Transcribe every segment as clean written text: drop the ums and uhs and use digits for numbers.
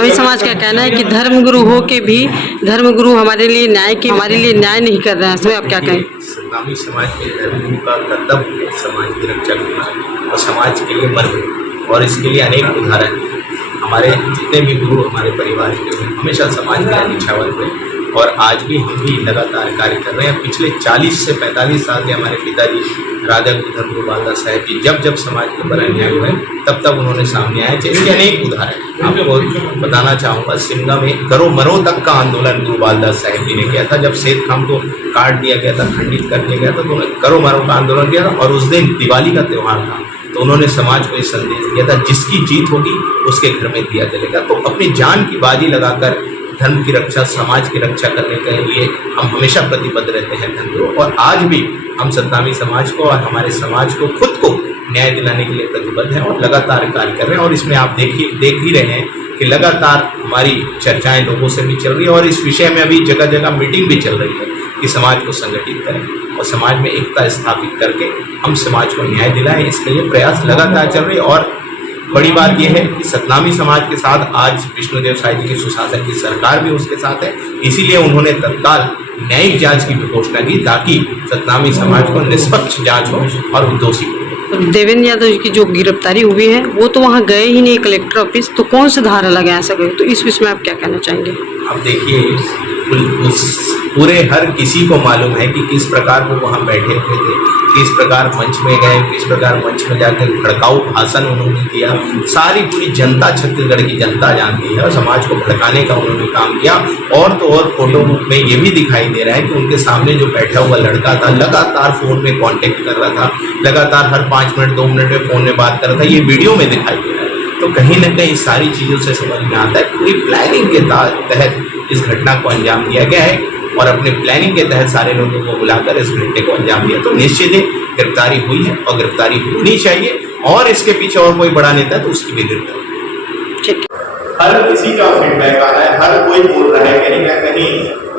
सतनामी समाज का कहना है कि धर्मगुरु हो के भी धर्मगुरु हमारे लिए न्याय नहीं कर रहे हैं, इसमें आप क्या कहें? सतनामी समाज के धर्मगुरु का कर्तव्य है समाज की रक्षा करना और समाज के लिए मर और इसके लिए अनेक उदाहरण हैं। हमारे जितने भी गुरु हमारे परिवार के हैं हमेशा समाज के लिए निछावर हुए और आज भी हम भी लगातार कार्य कर रहे हैं। पिछले 40 से 45 साल से हमारे पिताजी राजा धर्मगुरु बालदास साहब जी जब समाज के ऊपर अन्याय हुए तब उन्होंने सामने आए। इसके अनेक उदाहरण आपको बताना चाहूँगा। शिमला में करो मरो तक का आंदोलन गुरु बालदास साहब जी ने किया था। जब सेठ खाम को काट दिया गया था, खंडित कर दिया गया था, तो उन्होंने करो मरो का आंदोलन किया था और उस दिन दिवाली का त्यौहार था तो उन्होंने समाज को ये संदेश दिया था जिसकी जीत होगी उसके घर में दिया जलेगा। तो अपनी जान की बाजी लगाकर धर्म की रक्षा, समाज की रक्षा करने के लिए हम हमेशा प्रतिबद्ध रहते हैं धर्मगुरु। और आज भी हम सतनामी समाज को और हमारे समाज को खुद को न्याय दिलाने के लिए प्रतिबद्ध हैं और लगातार कार्य कर रहे हैं। और इसमें आप देख ही रहे हैं कि लगातार हमारी चर्चाएं लोगों से भी चल रही है और इस विषय में अभी जगह जगह मीटिंग भी चल रही है कि समाज को संगठित करें और समाज में एकता स्थापित करके हम समाज को न्याय दिलाएं। इसके लिए प्रयास लगातार चल रहे हैं। और बड़ी बात यह है कि सतनामी समाज के साथ आज विष्णुदेव साई जी की सुशासन की सरकार भी उसके साथ है, इसीलिए उन्होंने तत्काल न्यायिक जांच की भी घोषणा की ताकि सतनामी समाज को निष्पक्ष जांच हो और दोषी हो। देवेंद्र यादव जी की जो गिरफ्तारी हुई है वो तो वहाँ गए ही नहीं कलेक्टर ऑफिस, तो कौन सा धारा लगा ऐसा कोई? तो इस विषय में आप क्या कहना चाहेंगे? अब देखिए पूरे हर किसी को मालूम है कि किस प्रकार वो वहाँ बैठे हुए थे, किस प्रकार मंच में गए, किस प्रकार मंच में जाकर भड़काऊ भाषण उन्होंने किया। सारी पूरी जनता, छत्तीसगढ़ की जनता जानती है और समाज को भड़काने का उन्होंने काम किया। और तो और फोटो में ये भी दिखाई दे रहा है कि उनके सामने जो बैठा हुआ लड़का था लगातार फोन में कांटेक्ट कर रहा था, लगातार हर 5 मिनट 2 मिनट में फोन में बात कर रहा था। ये वीडियो में दिखाई दे रहा है। तो कहीं ना कहीं सारी चीज़ों से समझ में आता है पूरी प्लानिंग के तहत इस घटना को अंजाम दिया गया है और अपने प्लानिंग के तहत सारे लोगों को बुलाकर इस घटने को अंजाम दिया। तो निश्चित ही गिरफ्तारी हुई है और गिरफ्तारी होनी चाहिए और इसके पीछे और कोई बड़ा नेता है तो उसकी भी गिरफ्तारी। ठीक। हर किसी का फीडबैक आ रहा है, हर कोई बोल रहा है कहीं ना कहीं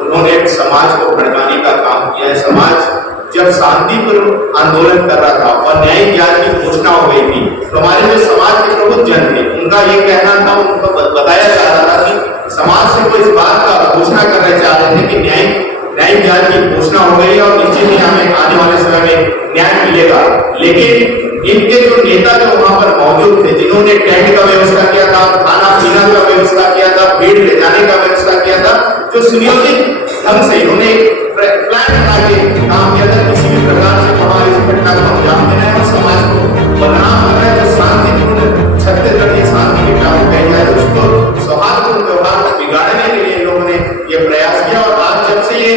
उन्होंने समाज को भड़काने का काम किया है। समाज जब शांतिपूर्ण आंदोलन कर रहा था और न्यायिक जांच की घोषणा हो गई थी तो हमारे जो समाज के प्रमुख जन थे उनका ये कहना था, उनको बताया जा रहा था कि समाज से कोई इस बात का घोषणा करना चाह रहे थे कि न्यायिक जांच की घोषणा हो गई और निश्चित ही हमें आने वाले समय में न्याय मिलेगा। लेकिन इनके जो नेता जो वहां पर मौजूद थे, जिन्होंने टेंट का व्यवस्था किया था, खाना पीना का व्यवस्था किया था, भीड़ ले जाने का व्यवस्था किया था, जो सुनियोजित ढंग से इन्होंने प्लान बना के काम किया था किसी भी प्रकार से हमारी इस घटना को अंजाम देना है और समाज को बदनाम करना है। जो शांतिपूर्ण छत्तीसगढ़ की शांति की टापू कही जाए उसको सौहार्दपूर्ण व्यवहार को बिगाड़ने के लिए इन लोगों ने ये प्रयास किया। और आज जब से ये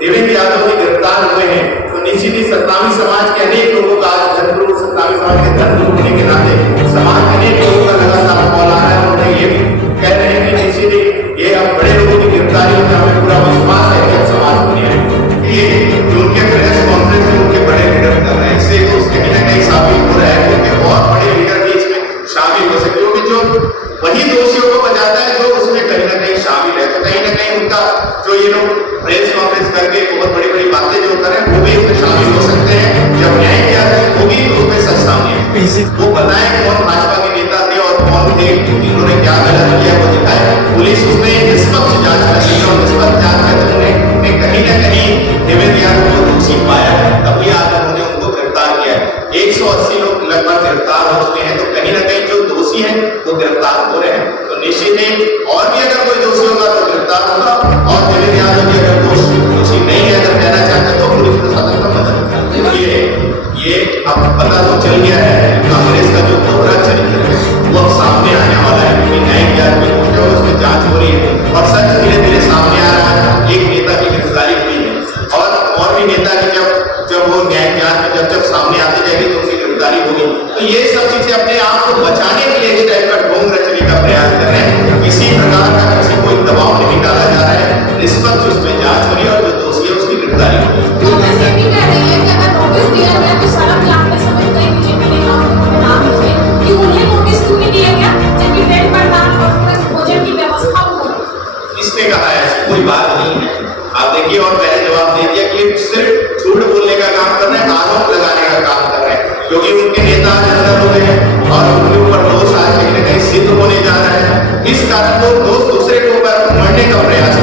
देवेंद्र यादव जी गिरफ्तार हुए हैं तो निश्चित ही सतनामी समाज के अनेक लोगों का आज धर्मगुरु, सतनामी समाज के धर्मगुरु होने के नाते समाज के अनेक लोगों का लगातार कॉल आ रहा है। उन्होंने ये कह रहे हैं कि निश्चित ही ये अब बड़े लोगों की गिरफ्तारी में हमें पूरा विश्वास है कि समाज को न्याय ये जो उनके प्रेस कॉन्फ्रेंस में उनके बड़े लीडर कर रहे हैं, इससे उसके कहीं ना कहीं साबित हो रहा है क्योंकि और बड़े लीडर भी इसमें शामिल हो सकते, क्योंकि जो वही दोषियों को बचाता है जो उसमें कहीं ना कहीं शामिल है। तो कहीं ना कहीं उनका जो ये लोग प्रेस कॉन्फ्रेंस करके बहुत बड़ी बड़ी बातें जो कर रहे हैं वो भी इसमें शामिल हो सकते हैं। जब न्याय की जांच होगी तो उसमें सब सामने वो बताएं कौन भाजपा के नेता थे और कौन थे, इन्होंने क्या गलत किया वो दिखाए। पुलिस उसमें निष्पक्ष जांच करेगी और निष्पक्ष जांच करते उन्हें कहीं ना कहीं देवेंद्र यादव को दोषी पाया है, तभी आज उन्होंने उनको गिरफ्तार किया है। 180 लोग लगभग गिरफ्तार हो चुके हैं, तो कहीं ना कहीं जो दोषी हैं वो गिरफ्तार हो रहे हैं। तो निश्चित ही और भी अगर कोई दोषी होगा तो गिरफ्तार होगा और देवेंद्र यादव जी अगर दोषी नहीं है अगर कहना चाहते तो पुलिस प्रशासन का मदद करें। ये अब पता तो चल गया है कांग्रेस का जो दोहरा चरित्र है वो अब सामने आने वाला है क्योंकि न्यायिक जांच में जो उसमें जांच हो रही है और सच धीरे धीरे सामने आ रहा है। एक नेता की गिरफ्तारी हुई है और भी नेता की जब वो न्यायिक जांच में जब सामने आती जाएगी तो उसकी गिरफ्तारी होगी। तो ये सब चीजें अपने आप को बचाने के लिए इस टाइप का ढोंग रचने का प्रयास कर रहे हैं। किसी प्रकार का किसी कोई दबाव नहीं डाला जा रहा है, निष्पक्ष उसमें जांच हो रही है और जो दोषी है उसकी गिरफ्तारी हो रही है। इसने कहा ऐसी कोई बात नहीं है। आप देखिए और मैंने जवाब दे दिया कि सिर्फ झूठ बोलने का काम कर रहे हैं, आरोप लगाने का काम कर रहे हैं, क्योंकि उनके नेता अंदर हो गए हैं और उनके ऊपर दोष आज कहीं ना कहीं सिद्ध होने जा रहे हैं। इस कारण वो दोस्त दूसरे के ऊपर मरने का प्रयास